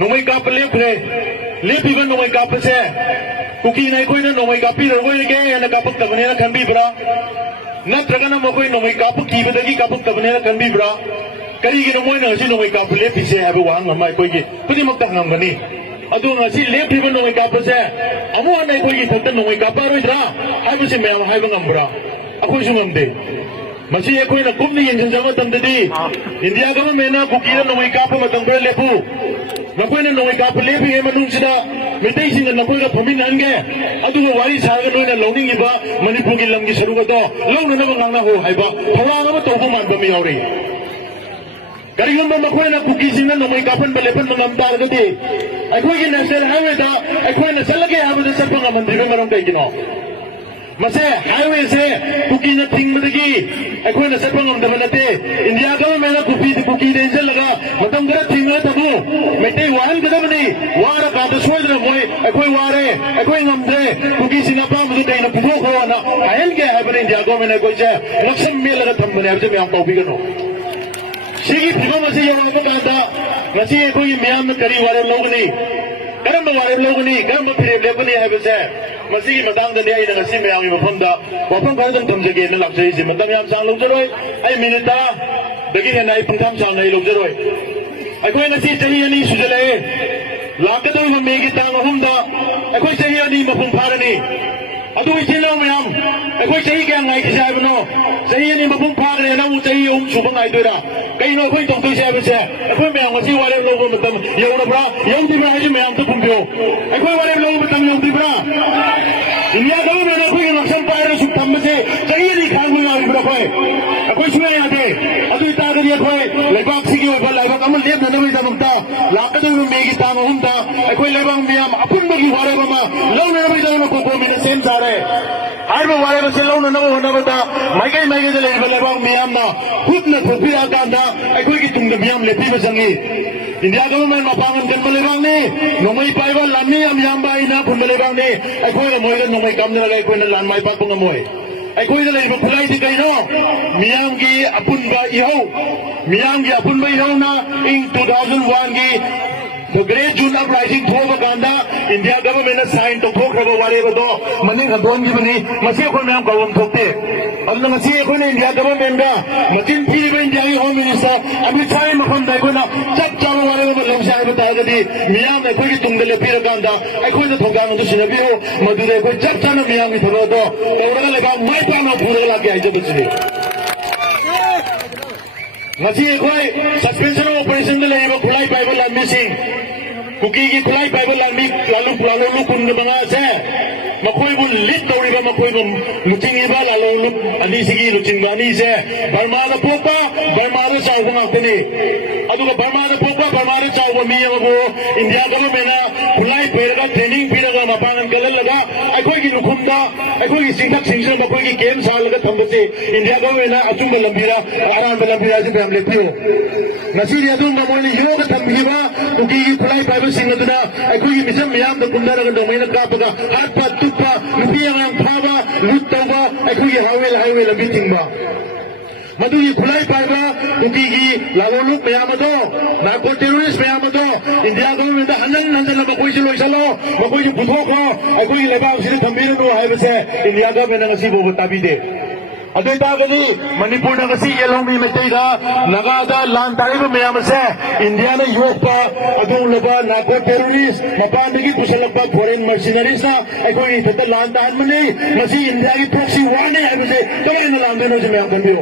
नोंमै काप leprae लेपिबा नोंमै Kapse cookie नाय Koyna नोंमै copy रोगोयगे एना कापक तबनेना खंबीब्रा नत्रगना मकोय नोंमै काप कीबदगी कापक तबनेना खंबीब्रा करिगिनो मोयना हसी नोंमै काप लेपिसे हाबो वांग अमाय कोइगे पुदिमक तंगमगनी अदु ngasi लेपिबा नोंमै कापसे अमु अनाय कोइगी थक्ता नोंमै कापारोइद्रा हाइबसे मयाम हाइबा ngambra अखोइसु ngamde मसी अखोइना कुमनि यंजन मतमददी इंडिया गवर्नमेंटना कुकीना नोंमै काप मतंगब्रा लेपु नकोइना नोंमै काप लेपि मनुंगसिदा मितैसिंगा नकोइगा फमिनहनगे अदुगा वारी सागा नोइना लौनिंगिबा मणिपुरगी लंगी सरुगदो लौननबा ngangna हो हाइबा थवांग अमा तौबा मानबा मी यावरि करिगुंबा मकोइना कुकीसिंगा नोंमै कापन बलेपन ngam तारगदि अखोइगी नेशनल हाईवे दा अखोइना चलगे हाबदा चलपा ngमंद्रिबा मरम कैगिनो मसे हाईवे से कुकी न थिंगमदगी अखोइना चलपा ngमदबा नते इंडिया गवर्नमेंट ना कुकी देंजल लगा मतम गरा थिंगला तबु मेटे वाहन गदबनी वारा काद सोइदर मोय अखोइ वारे अखोइ ngमदे कुकी सिंगापा मुदे दैना पुथो खोना हायन के हाबने इंडिया गवर्नमेंट अखोइ से नक्सम मेलगा थमबने हाबजे मयाम तौबिगनो सिगी फिगम असे यमाबा कादा ngasi अखोइ मयाम करी वारे लोगनी करम वारे लोगनी करम फिरे लेबनी हाबसे मसी मतंग दने आई ngasi मयाम मफमदा वफम खादम थमजगे न लाक्सै सि मतम याम सांग लौजरोय आई मिनिटा दगी हेना आई पंथाम सांग नै लौजरोय अखोइ ngasi चही अनि सुजले लाकदो मेगी तांग अहुमदा अखोइ चही अनि मफम फारनी अदु इसिलो मयाम अखोइ चही क्या ngai कि साबनो चही अनि मफम फारने ना चही उम सुबं ai दोरा कइनो अखोइ तोंतोइ साबसे अखोइ मयाम ngasi वारे लोगो मतम यौरब्रा यौदिब्रा हाजि मयाम तो पुंबियो अखोइ वारे लोगो मतम यौदिब्रा इंडिया गवर्नमेंट अखोइ नक्सल पाइरो सुख थमसे चही अनि खांगु यारिब्रा अखोइ सुया यादे अदु इतागरि अखोइ लेबाक सिगी ओबा लेबाक अमल लेब ननबै दमता लाकदो मेगी तांग अहुमदा अखोइ लेबाक मयाम अपुनबगी वारे बमा लौननबै दमनो कोकोमिना सेम सारे हाइबा वारे बसे लौननबो होनबदा माइकै माइकै दे लेबाक मयामना खुदना थोपिरा कांदा अखोइगी तुंगदा मयाम लेपिबा संगी इंडिया गवर्नमेंट मपांगन कनबा लेबाकनी नोंमै पाइबा लाननि मयामबा इना खुनबा लेबाकनी अखोइगा मोइगा नोंमै कामदरा अखोइना लान माइ पाकबा ngमoi अखोइगा लेबा खुलाइदि कइनो मियामगी अपुनबा इहौ मियामगी अपुनबा इहौना इन 2001 की The Great June Uprising थोबा कांदा इंडिया गवर्नमेंट साइन तो थोखरबा वारेबदो मनिंग हदोन गिबनी मसे अखोइ मयाम कवम थोकते अदुना ngasi अखोइना इंडिया गवर्नमेंट दा मचिन फिरिबा इंडिया की होम मिनिस्टर अमित शाह मफम दा अखोइना चप चालो वारेबा लमसाय बतागदी मियाम अखोइगी तुंगदे लेपिरा कांदा अखोइना थोगांग दु सिनबियो मदुदे अखोइ चप चानो मियाम की थरोदो औरगा लेबा माइ पाना पुरगा लाके आइजबसि ngasi अखोइ सस्पेंशन ऑपरेशन दे लेबा खुलाई पाइबा लामिसिंग कुकी की खुलाई पाइबा लामी लालू लालू कुंड मंगा से मकोई बुन लिट तौरीबा मकोई बुन मुचिंगीबा लालू अनि सिगी लुचिंगबा अनि से बर्मा दा पोका बर्मा दा चाउबा ngakni aduga बर्मा दा पोका बर्मा दा चाउबा मी यमबो इंडिया गवर्नमेंट खुलाई पेरगा ट्रेनिंग पिरगा मपांगन गललगा अखोई की नुखुमदा अखोई की सिंथक सिंगसन मकोई की गेम सालगा थंबसे इंडिया गवर्नमेंट अचुंग लंबिरा आराम लंबिरा से problem लेपियो ngasi dia tu ngamoy yoga thambiba kuki की खुलाई पाइबा सिंगदुना अखोई मिसम मयाम द कुंदरगा दोमेना कापगा हातपा तुपा नुपियांग फाबा लुत्तबा अखोई हाईवे लंबी थिंगबा मधुगी खुलाई पाइबा कुकी की लालोलु मयामदो नार्को टेररिस्ट मयामदो इंडिया गवर्नमेंट हनन हनन मकोई से लोइसलो मकोई से पुथोखो अखोई लेबाक सिने थंबिरनो हाइबसे इंडिया गवर्नमेंट ngasi बोबो ताबिदे अदुतागनी मणिपुर ngasi येलोमी मेतैदा नगादा लान तारिबा मयाम से इंडिया ने योगपा अदुलबा नार्को टेररिस्ट मपानदगी पुसलपा फॉरेन मर्सिनरीज ना अखोई थत लान ताहनमनी ngasi इंडिया की प्रॉक्सी वार ने हाइबसे कबे न लान देनो जे मयाम खंबियो